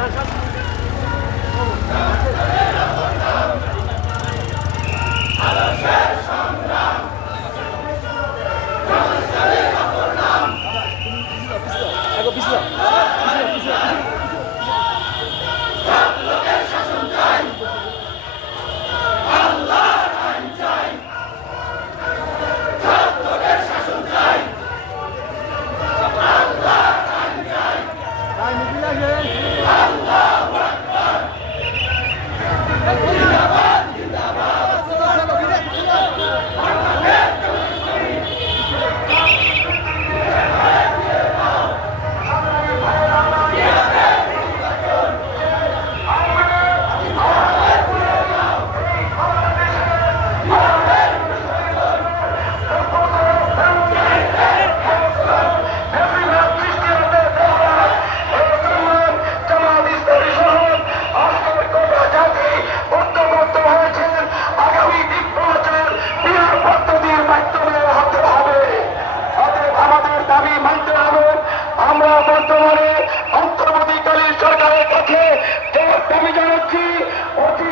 Gracias. বর্তমানে অন্তর্বর্তীকালীন সরকারের কাছে দাবি জানাচ্ছি। ওই